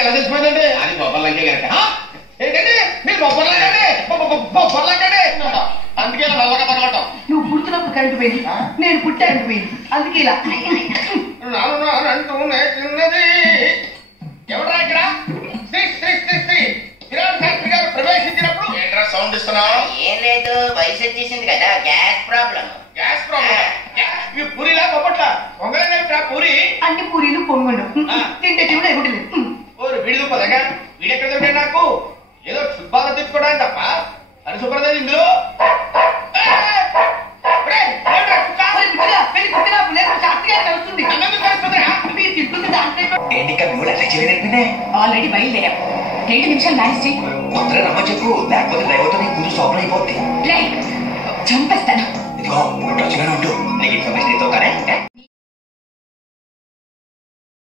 ఎలా తెలిసిపోయిందండి? అది బొబ్బర్లంకే కనుక ఏంటండి మీరు బొబ్బర్లండి బొబ్బర్లండి అందుకే ఇలా నల్లగా తగలటం. నువ్వు పుడుతున్నప్పుడు కరెంటు పోయింది, నేను పుట్టానికి పోయింది, అందుకే ఇలా అంటూ చిన్నది. ఎవరా ఇక్కడ? శ్రీ శ్రీ శ్రీ శ్రీ విరాట్ శాస్త్రి గారు ప్రవేశించినప్పుడు ఏంట్రా సౌండ్ ఇస్తున్నావు? ఏం లేదు, వయసు వచ్చేసింది కదా, గ్యాస్ ప్రాబ్లం. Gas problem? ఇవి పూరిలా బొబ్బట్లా? పొంగలేమిట్రా పూరి? అన్ని పూరీలు పొంగుండు, తింటే తింటే ఎగుటలేదు. ఓరు వీడి పదగా వీడెక్కడ దొరికాడు నాకు? ఏదో చుట్బాధ తెచ్చుకోవడానికి తప్ప అని శుభ్రదేవి ఇందులో ఆల్రెడీ బయలుదేరాం. 2 నిమిషాలు మేనేజ్ చేయి. తొందరగా రమ్మ చెప్పు, లేకపోతే డ్రైవర్తో నీకు ముందు స్టాప్ అయిపోద్ది. చంపేస్తాను. ఇదిగో టచ్గానే ఉంటూ నీకు ఇన్ఫర్మేషన్ ఇద్దాం కానీ